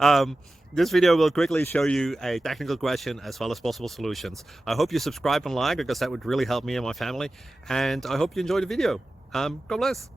um, this video will quickly show you a technical question as well as possible solutions. I hope you subscribe and like, because that would really help me and my family. And I hope you enjoy the video. God bless.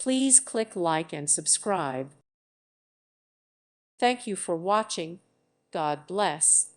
Please click like and subscribe. Thank you for watching. God bless.